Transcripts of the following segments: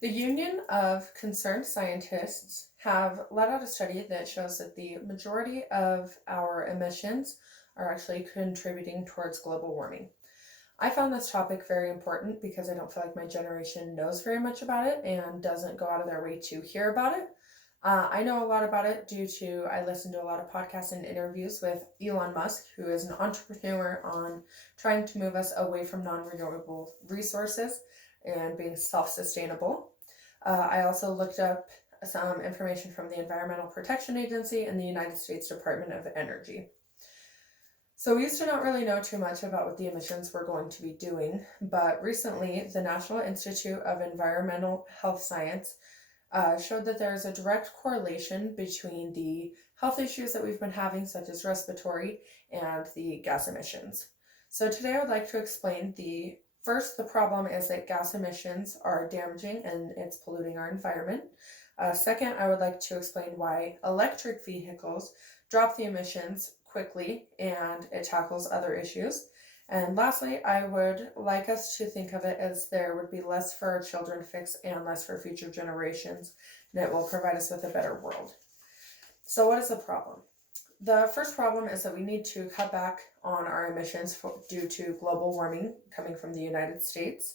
The Union of Concerned Scientists have let out a study that shows that the majority of our emissions are actually contributing towards global warming. I found this topic very important because I don't feel like my generation knows very much about it and doesn't go out of their way to hear about it. I know a lot about it due to I listen to a lot of podcasts and interviews with Elon Musk, who is an entrepreneur on trying to move us away from non-renewable resources and being self-sustainable. I also looked up some information from the Environmental Protection Agency and the United States Department of Energy. So we used to not really know too much about what the emissions were going to be doing, but recently the National Institute of Environmental Health Science showed that there is a direct correlation between the health issues that we've been having, such as respiratory, and the gas emissions. So today I would like to explain the problem is that gas emissions are damaging and it's polluting our environment. Second, I would like to explain why electric vehicles drop the emissions quickly and it tackles other issues. And lastly, I would like us to think of it as there would be less for our children to fix and less for future generations, and it will provide us with a better world. So what is the problem? The first problem is that we need to cut back on our emissions due to global warming coming from the United States.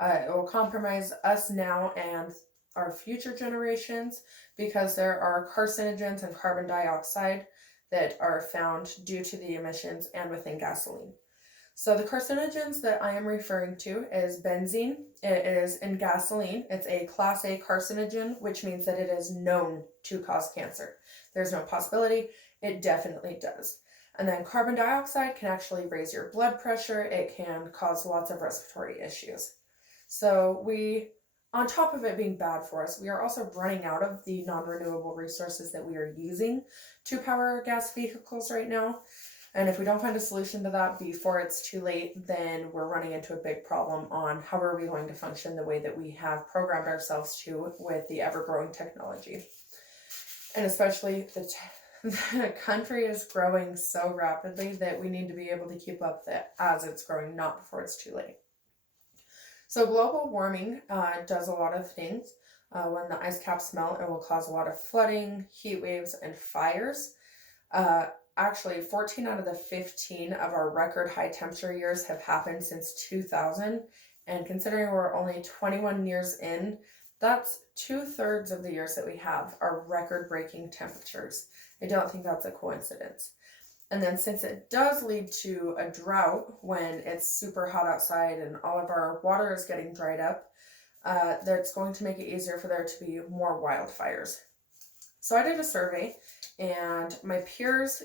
It will compromise us now and our future generations because there are carcinogens and carbon dioxide that are found due to the emissions and within gasoline. So the carcinogens that I am referring to is benzene. It is in gasoline. It's a class A carcinogen, which means that it is known to cause cancer. There's no possibility. It definitely does. And then carbon dioxide can actually raise your blood pressure. It can cause lots of respiratory issues. So on top of it being bad for us, we are also running out of the non-renewable resources that we are using to power our gas vehicles right now. And if we don't find a solution to that before it's too late, then we're running into a big problem on how are we going to function the way that we have programmed ourselves to with the ever-growing technology. And especially the country is growing so rapidly that we need to be able to keep up with it as it's growing, not before it's too late. So global warming does a lot of things. When the ice caps melt, it will cause a lot of flooding, heat waves, and fires. Actually, 14 out of the 15 of our record high temperature years have happened since 2000. And considering we're only 21 years in, that's 2/3 of the years that we have are record breaking temperatures. I don't think that's a coincidence. And then since it does lead to a drought when it's super hot outside and all of our water is getting dried up, that's going to make it easier for there to be more wildfires. So I did a survey and my peers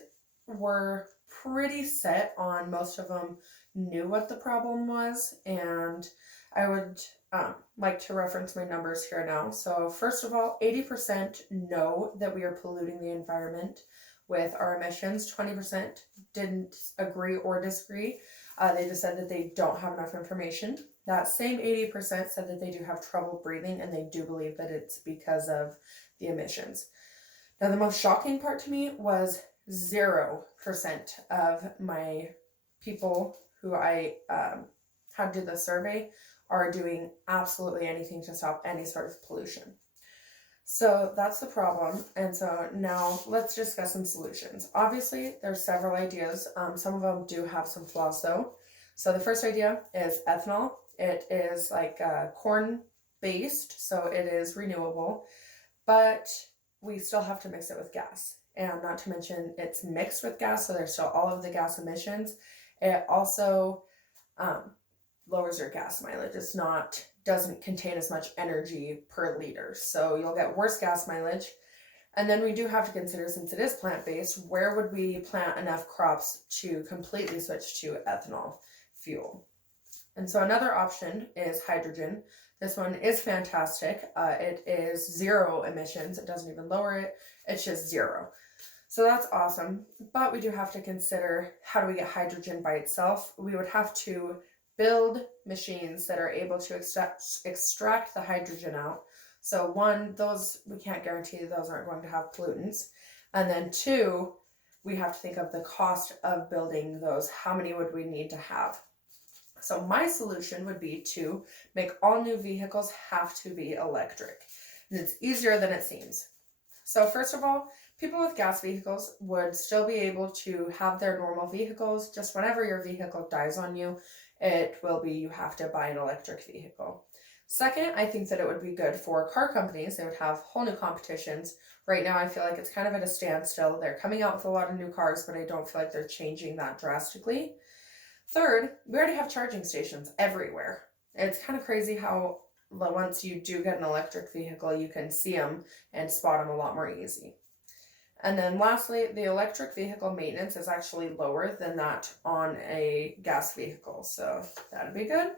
were pretty set on, most of them knew what the problem was, and I would like to reference my numbers here now. So first of all, 80% know that we are polluting the environment with our emissions. 20% didn't agree or disagree. They just said that they don't have enough information. That same 80% said that they do have trouble breathing and they do believe that it's because of the emissions. Now, the most shocking part to me was 0% of my people who I had to do the survey are doing absolutely anything to stop any sort of pollution. So that's the problem. And so now let's discuss some solutions. Obviously, there's several ideas. Some of them do have some flaws though. So the first idea is ethanol. It is like corn based, so it is renewable, but we still have to mix it with gas. And not to mention it's mixed with gas, so there's still all of the gas emissions. It also lowers your gas mileage. Doesn't contain as much energy per liter, so you'll get worse gas mileage. And then we do have to consider, since it is plant-based, where would we plant enough crops to completely switch to ethanol fuel? And so another option is hydrogen. This one is fantastic. It is zero emissions. It doesn't even lower it. It's just zero. So that's awesome. But we do have to consider, how do we get hydrogen by itself? We would have to build machines that are able to extract the hydrogen out. So one, those, we can't guarantee those aren't going to have pollutants. And then two, we have to think of the cost of building those. How many would we need to have? So my solution would be to make all new vehicles have to be electric. And it's easier than it seems. So first of all, people with gas vehicles would still be able to have their normal vehicles. Just whenever your vehicle dies on you, it will be you have to buy an electric vehicle. Second, I think that it would be good for car companies. They would have whole new competitions. Right now, I feel like it's kind of at a standstill. They're coming out with a lot of new cars, but I don't feel like they're changing that drastically. Third, we already have charging stations everywhere. It's kind of crazy how once you do get an electric vehicle, you can see them and spot them a lot more easy. And then lastly, the electric vehicle maintenance is actually lower than that on a gas vehicle. So that'd be good.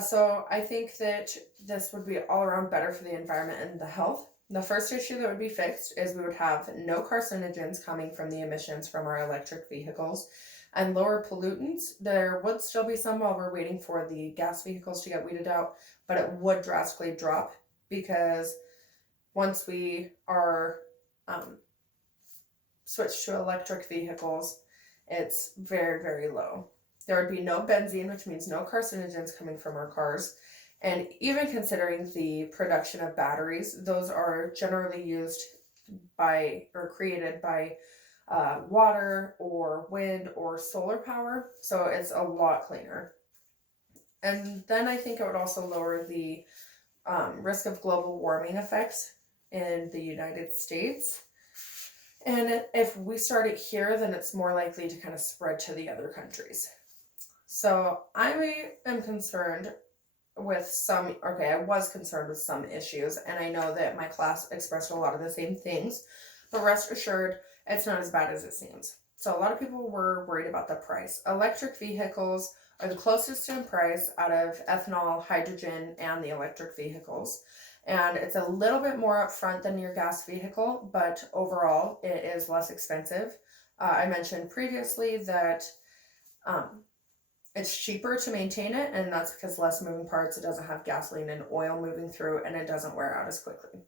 So I think that this would be all around better for the environment and the health. The first issue that would be fixed is we would have no carcinogens coming from the emissions from our electric vehicles and lower pollutants. There would still be some while we're waiting for the gas vehicles to get weeded out, but it would drastically drop because once we are switched to electric vehicles, it's very, very low. There would be no benzene, which means no carcinogens coming from our cars. And even considering the production of batteries, those are generally used by or created by water or wind or solar power. So it's a lot cleaner. And then I think it would also lower the risk of global warming effects in the United States. And if we start it here, then it's more likely to kind of spread to the other countries. So I am concerned with I was concerned with some issues, and I know that my class expressed a lot of the same things, but rest assured, it's not as bad as it seems. So a lot of people were worried about the price. Electric vehicles are the closest in price out of ethanol, hydrogen, and the electric vehicles. And it's a little bit more upfront than your gas vehicle, but overall it is less expensive. I mentioned previously that it's cheaper to maintain it, and that's because less moving parts. It doesn't have gasoline and oil moving through, and it doesn't wear out as quickly.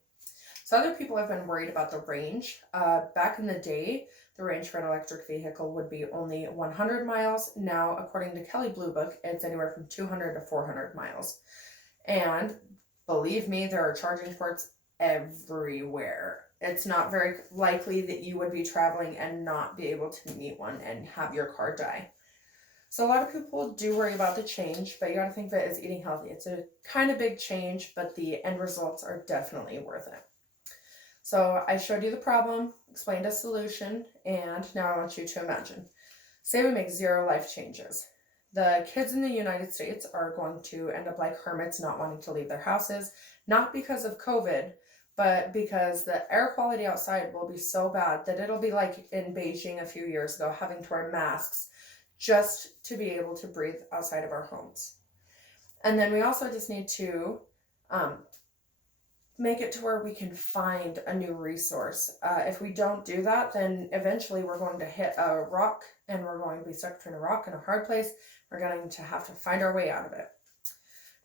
So other people have been worried about the range. Back in the day, the range for an electric vehicle would be only 100 miles. Now, according to Kelley Blue Book, it's anywhere from 200 to 400 miles. And believe me, there are charging ports everywhere. It's not very likely that you would be traveling and not be able to meet one and have your car die. So a lot of people do worry about the change, but you got to think of it as eating healthy. It's a kind of big change, but the end results are definitely worth it. So I showed you the problem, explained a solution, and now I want you to imagine. Say we make 0 life changes. The kids in the United States are going to end up like hermits, not wanting to leave their houses, not because of COVID, but because the air quality outside will be so bad that it'll be like in Beijing a few years ago, having to wear masks just to be able to breathe outside of our homes. And then we also just need to make it to where we can find a new resource. If we don't do that, then eventually we're going to hit a rock, and we're going to be stuck between a rock and a hard place. We're going to have to find our way out of it.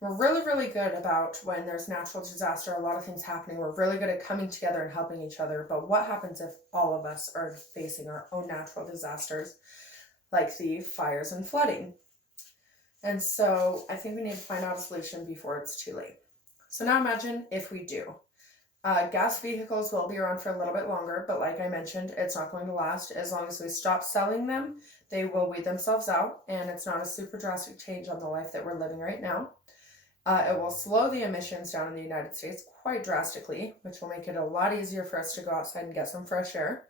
We're really, really good about when there's natural disaster, a lot of things happening. We're really good at coming together and helping each other. But what happens if all of us are facing our own natural disasters, like the fires and flooding? And so I think we need to find out a solution before it's too late. So now imagine if we do. Gas vehicles will be around for a little bit longer, but like I mentioned, it's not going to last. As long as we stop selling them, they will weed themselves out, and it's not a super drastic change on the life that we're living right now. It will slow the emissions down in the United States quite drastically, which will make it a lot easier for us to go outside and get some fresh air.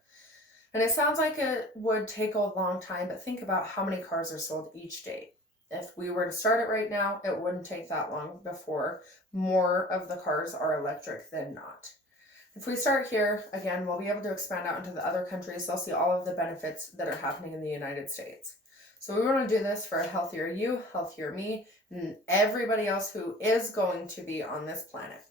And it sounds like it would take a long time, but think about how many cars are sold each day. If we were to start it right now, it wouldn't take that long before more of the cars are electric than not. If we start here, again, we'll be able to expand out into the other countries. They'll see all of the benefits that are happening in the United States. So we want to do this for a healthier you, healthier me, and everybody else who is going to be on this planet.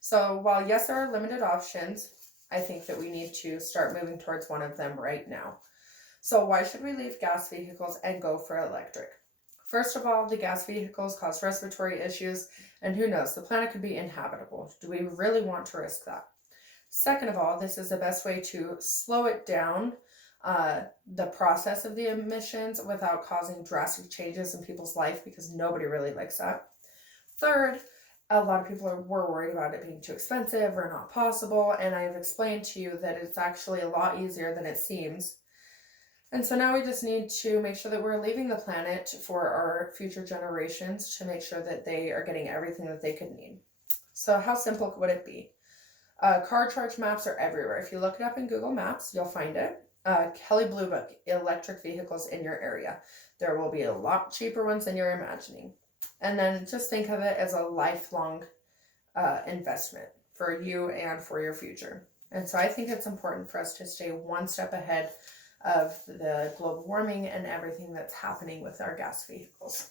So while yes, there are limited options, I think that we need to start moving towards one of them right now. So why should we leave gas vehicles and go for electric? First of all, the gas vehicles cause respiratory issues, and who knows, the planet could be inhabitable. Do we really want to risk that? Second of all, this is the best way to slow it down the process of the emissions without causing drastic changes in people's life, because nobody really likes that. Third, a lot of people were worried about it being too expensive or not possible, and I've explained to you that it's actually a lot easier than it seems. And so now we just need to make sure that we're leaving the planet for our future generations to make sure that they are getting everything that they could need. So how simple would it be? Car charge maps are everywhere. If you look it up in Google Maps, you'll find it. Kelly Blue Book, electric vehicles in your area. There will be a lot cheaper ones than you're imagining. And then just think of it as a lifelong investment for you and for your future. And so I think it's important for us to stay one step ahead of the global warming and everything that's happening with our gas vehicles.